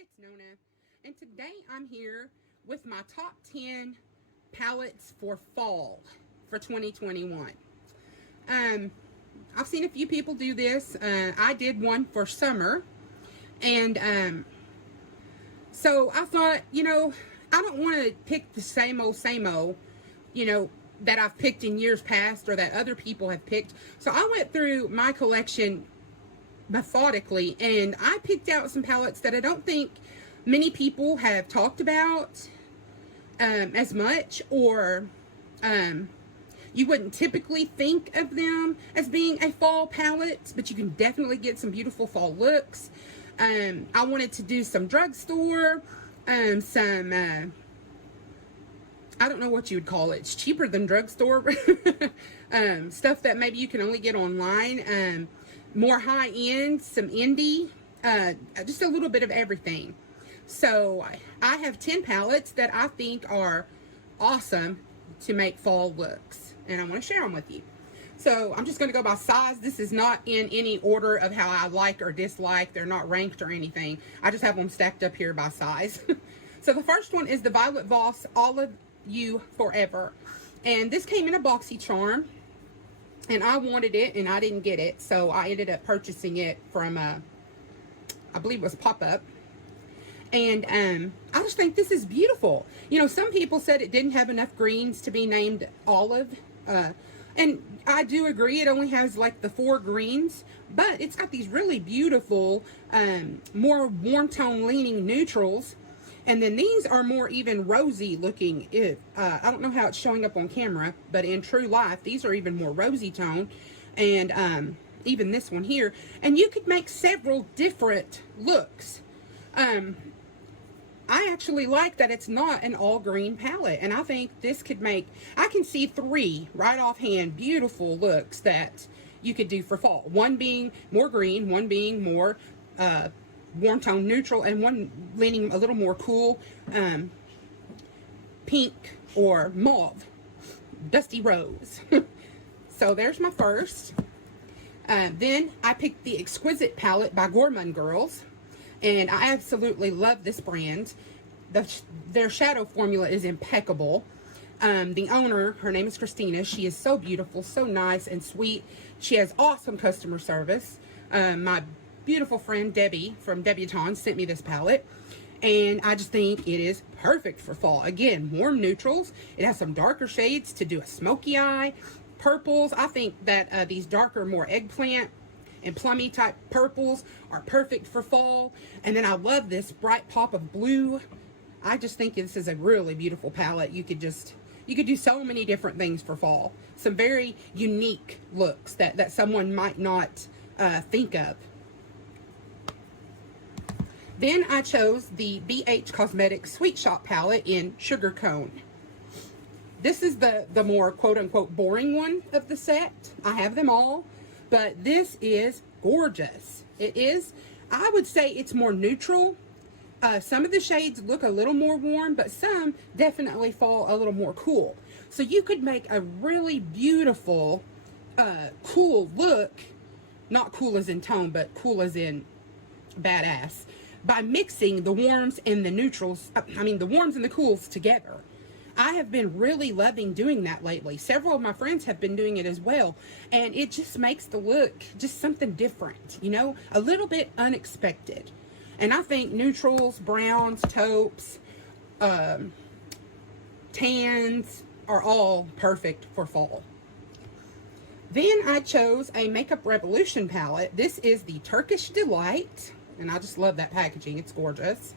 it's Nona, and today I'm here with my top 10 palettes for fall for 2021. I've seen a few people do this. I did one for summer, and so I thought, I don't want to pick the same old, that I've picked in years past or that other people have picked. So I went through my collection methodically, and I picked out some palettes that I don't think many people have talked about as much, or you wouldn't typically think of them as being a fall palette, but you can definitely get some beautiful fall looks. I wanted to do some drugstore, some I don't know what you would call it. It's cheaper than drugstore stuff that maybe you can only get online. More high-end, some indie, just a little bit of everything. So I have 10 palettes that I think are awesome to make fall looks, and I want to share them with you. So I'm just going to go by size. This is not in any order of how I like or dislike. They're not ranked or anything. I just have them stacked up here by size. So the first one is the Violet Voss Olive You Forever, and this came in a boxy charm. And I wanted it, and I didn't get it, so I ended up purchasing it from, I believe it was Pop-Up. And I just think this is beautiful. Some people said it didn't have enough greens to be named olive. And I do agree, it only has like the 4 greens. But it's got these really beautiful, more warm tone leaning neutrals. And then these are more even rosy looking. I don't know how it's showing up on camera, but in true life, these are even more rosy tone. And even this one here. And you could make several different looks. I actually like that it's not an all green palette. And I think this could make, I can see 3 right offhand beautiful looks that you could do for fall. One being more green, one being more warm tone neutral, and one leaning a little more cool, pink or mauve, dusty rose. So there's my first. Then I picked the Exquisite palette by Gourmand Girls, and I absolutely love this brand. Their shadow formula is impeccable. The owner, her name is Christina. She is so beautiful, so nice and sweet. She has awesome customer service. My beautiful friend Debbie from Debutante sent me this palette, and I just think it is perfect for fall. Again, warm neutrals. It has some darker shades to do a smoky eye. Purples. I think that these darker, more eggplant and plummy type purples are perfect for fall. And then I love this bright pop of blue. I just think this is a really beautiful palette. You could do so many different things for fall. Some very unique looks that someone might not think of. Then I chose the BH Cosmetics Sweet Shop palette in Sugar Cone. This is the more quote-unquote boring one of the set. I have them all, but this is gorgeous. It is, I would say it's more neutral. Some of the shades look a little more warm, but some definitely fall a little more cool. So you could make a really beautiful, cool look, not cool as in tone, but cool as in badass, by mixing the warms and the neutrals, the warms and the cools together. I have been really loving doing that lately. Several of my friends have been doing it as well, and it just makes the look just something different, a little bit unexpected. And I think neutrals, browns, taupes, tans are all perfect for fall. Then I chose a Makeup Revolution palette. This is the Turkish Delight. And I just love that packaging. It's gorgeous.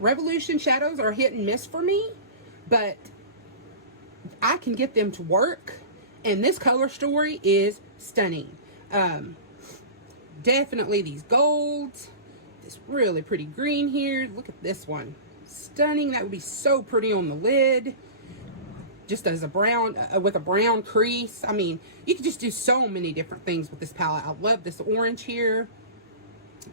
Revolution shadows are hit and miss for me, but I can get them to work. And this color story is stunning. Definitely these golds. This really pretty green here. Look at this one. Stunning. That would be so pretty on the lid. Just as a brown, with a brown crease. You could just do so many different things with this palette. I love this orange here.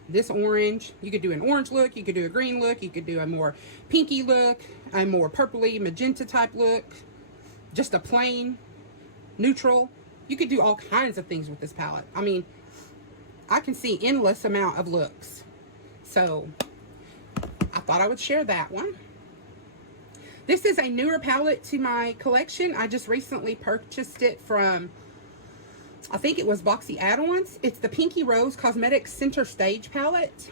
This orange. You could do an orange look. You could do a green look. You could do a more pinky look. A more purpley, magenta type look. Just a plain neutral. You could do all kinds of things with this palette. I can see endless amount of looks. So I thought I would share that one. This is a newer palette to my collection. I just recently purchased it from, I think it was Boxy Add-ons. It's the Pinky Rose Cosmetics Center Stage palette.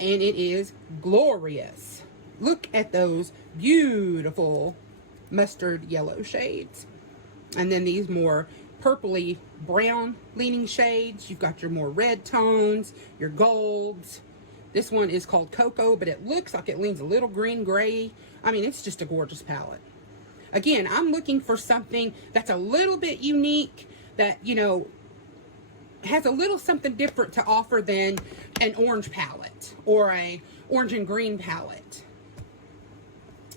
And it is glorious. Look at those beautiful mustard yellow shades. And then these more purpley brown leaning shades. You've got your more red tones, your golds. This one is called Cocoa, but it looks like it leans a little green gray. I mean, it's just a gorgeous palette. Again, I'm looking for something that's a little bit unique, that, you know, has a little something different to offer than an orange palette or a orange and green palette.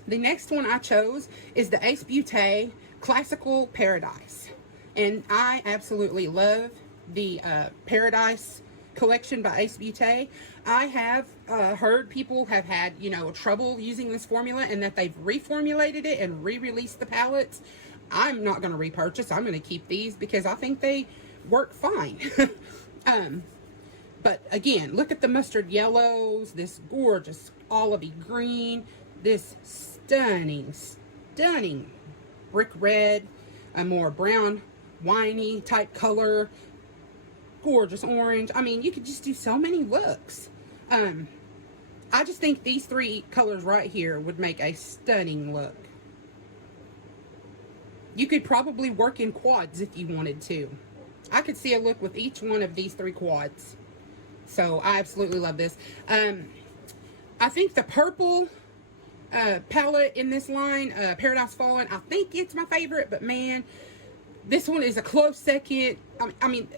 The next one I chose is the Ace Beauté Classical Paradise. And I absolutely love the Paradise collection by Ace Beauté. I have heard people have had, you know, trouble using this formula, and that they've reformulated it and re-released the palettes. I'm not going to repurchase. I'm going to keep these because I think they work fine. But again, look at the mustard yellows, this gorgeous olivey green, this stunning brick red, a more brown winey type color, gorgeous orange. I mean, you could just do so many looks. I just think these three colors right here would make a stunning look. You could probably work in quads if you wanted to. I could see a look with each one of these three quads. So I absolutely love this. I think the purple palette in this line, Paradise Fallen, I think it's my favorite, but man, this one is a close second. I mean,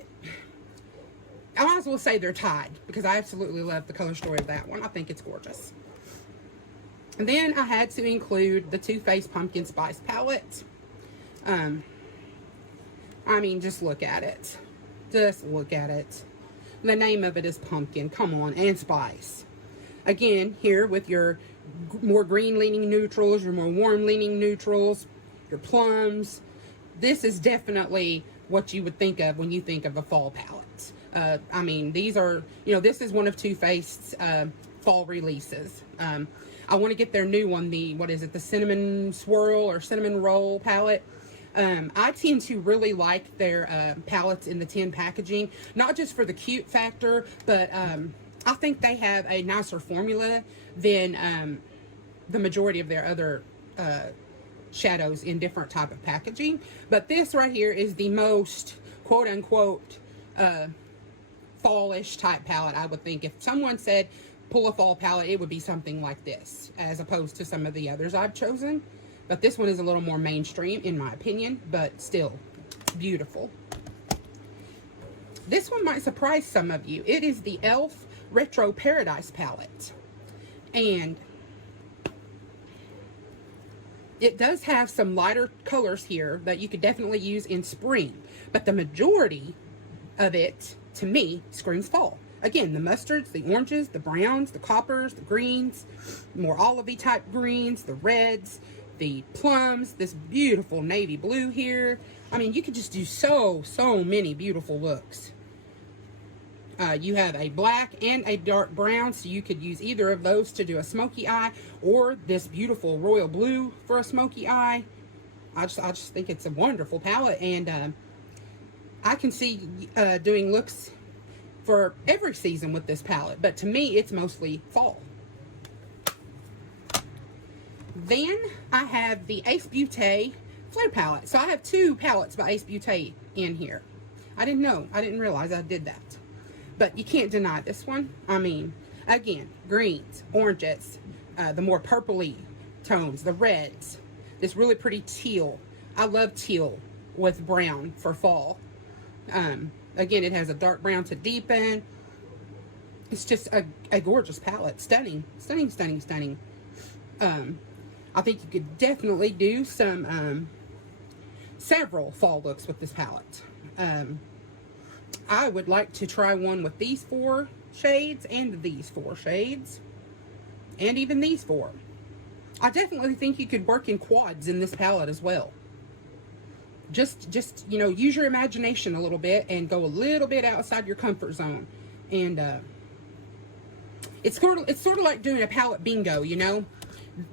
I might as well say they're tied because I absolutely love the color story of that one. I think it's gorgeous. And then I had to include the Too Faced Pumpkin Spice palette. I mean, just look at it. Just look at it. The name of it is pumpkin. Come on, and spice. Again, here with your more green leaning neutrals, your more warm leaning neutrals, your plums. This is definitely what you would think of when you think of a fall palette. I mean, these are, you know, this is one of Too Faced's fall releases. I want to get their new one, the, what is it, the Cinnamon Swirl or Cinnamon Roll palette. I tend to really like their palettes in the tin packaging, not just for the cute factor, but I think they have a nicer formula than the majority of their other shadows in different type of packaging. But this right here is the most quote-unquote fallish type palette. I would think if someone said pull a fall palette, it would be something like this, as opposed to some of the others I've chosen. But this one is a little more mainstream in my opinion, but still beautiful. This one might surprise some of you. It is the e.l.f. Retro Paradise palette. And it does have some lighter colors here that you could definitely use in spring. But the majority of it, to me, screams fall. Again, the mustards, the oranges, the browns, the coppers, the greens, more olivey type greens, the reds, the plums, this beautiful navy blue here. I mean, you could just do so many beautiful looks. You have a black and a dark brown, so you could use either of those to do a smoky eye, or this beautiful royal blue for a smoky eye. I just think it's a wonderful palette, and I can see doing looks for every season with this palette, but to me, it's mostly fall. Then I have the Ace Beauté Flare palette. So I have two palettes by Ace Beauté in here. I didn't realize I did that. But you can't deny this one. I mean, again, greens, oranges, the more purpley tones, the reds, this really pretty teal. I love teal with brown for fall. Again, it has a dark brown to deepen. It's just a gorgeous palette. Stunning, stunning, stunning, stunning. I think you could definitely do some several fall looks with this palette. I would like to try one with these 4 shades and these 4 shades and even these 4. I definitely think you could work in quads in this palette as well. just you know, use your imagination a little bit and go a little bit outside your comfort zone. And it's sort of like doing a palette bingo, you know.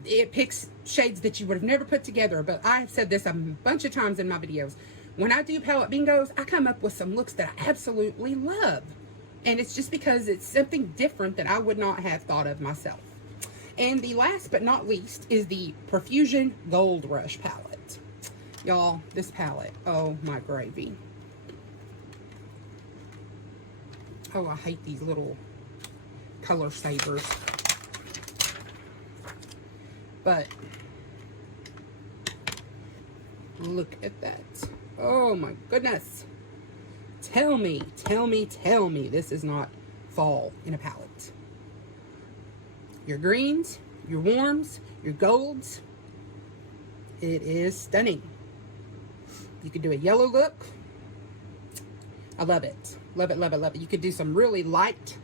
It picks shades that you would have never put together. But I've said this a bunch of times in my videos. When I do palette bingos, I come up with some looks that I absolutely love. And it's just because it's something different that I would not have thought of myself. And the last but not least is the Profusion Gold Rush palette. Y'all, this palette, oh my gravy. Oh, I hate these little color savers. But look at that. Oh my goodness. Tell me this is not fall in a palette. Your greens, your warms, your golds. It is stunning. You could do a yellow look. I love it. Love it, love it, love it. You could do some really light,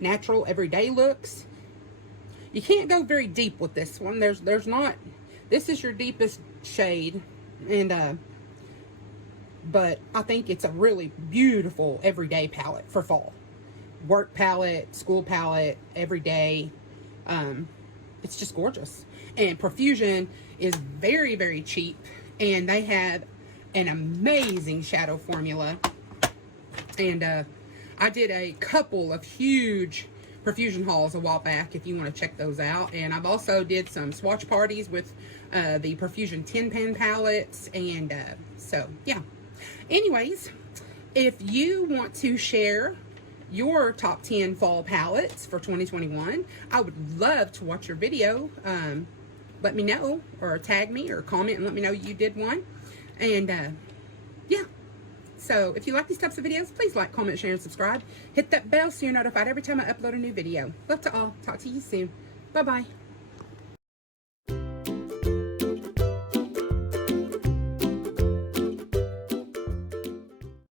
natural, everyday looks. You can't go very deep with this one. There's not, this is your deepest shade. And, but I think it's a really beautiful everyday palette for fall. Work palette, school palette, everyday. It's just gorgeous. And Profusion is very, very cheap. And they have an amazing shadow formula. And I did a couple of huge Profusion hauls a while back if you want to check those out. And I've also did some swatch parties with the Profusion 10-pan palettes. And so, yeah. Anyways, if you want to share your top 10 fall palettes for 2021, I would love to watch your video. Let me know, or tag me, or comment and let me know you did one. And yeah. So if you like these types of videos, please like, comment, share, and subscribe. Hit that bell so you're notified every time I upload a new video. Love to all. Talk to you soon. Bye-bye.